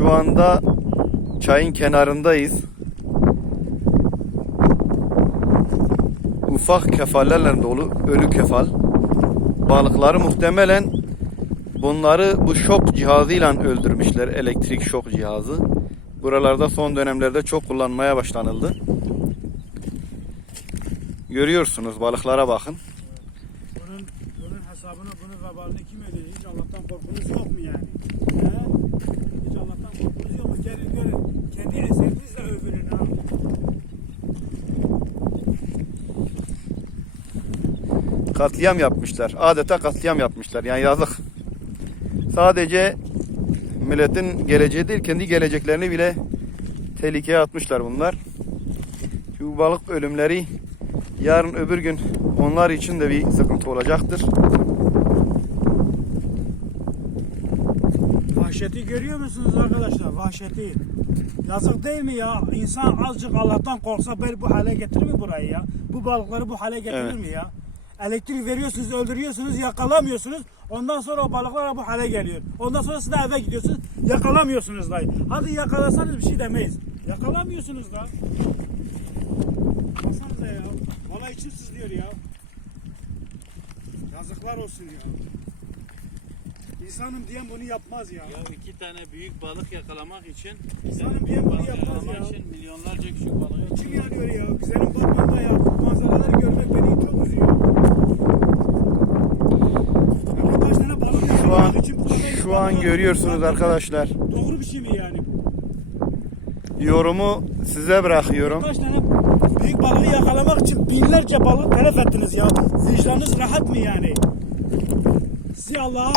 Şu anda çayın kenarındayız. Ufak kefallerle dolu, ölü kefal. Balıkları muhtemelen bunları bu şok cihazıyla öldürmüşler. Elektrik şok cihazı. Buralarda son dönemlerde çok kullanmaya başlanıldı. Görüyorsunuz, balıklara bakın. Bunun hesabını, bunun vebalini kim ödeyecek? Hiç Allah'tan korkunuz yok mu yani? He? Hiç Allah'tan korkunuz yok mu? Gelin görün. Kendi eserinizle övünün ha. Katliam yapmışlar. Adeta katliam yapmışlar. Yani yazık. Sadece milletin geleceği değil, kendi geleceklerini bile tehlikeye atmışlar bunlar. Şu balık ölümleri yarın öbür gün onlar için de bir sıkıntı olacaktır. Vahşeti görüyor musunuz arkadaşlar? Vahşeti. Yazık değil mi ya? İnsan azıcık Allah'tan korksa böyle bu hale getirir mi burayı ya? Bu balıkları bu hale getirir Evet. mi ya? Elektrik veriyorsunuz, öldürüyorsunuz, yakalamıyorsunuz. Ondan sonra o balıklar bu hale geliyor. Ondan sonra siz de eve gidiyorsunuz, yakalamıyorsunuz dayı. Hadi yakalasanız bir şey demeyiz. Yakalamıyorsunuz da. Baksanıza ya. Vallahi içim sızlıyor ya. Yazıklar olsun ya. İnsanım diyen bunu yapmaz ya. Ya iki tane büyük balık yakalamak için İnsanım diyen bunu yapmaz ya. için milyonlarca küçük balık. İçim yanıyor ya. Senin Batman'da ya. Bu manzaraları görmek beni çok üzüyor. Kaç tane balık yakalamak için bu kadar Şu an görüyorsunuz arkadaşlar. Doğru bir şey mi yani? Yorumu size bırakıyorum. Kaç tane büyük balığı yakalamak için binlerce balık telef ettiniz ya. Vicdanınız rahat mı yani? Sizi Allah'a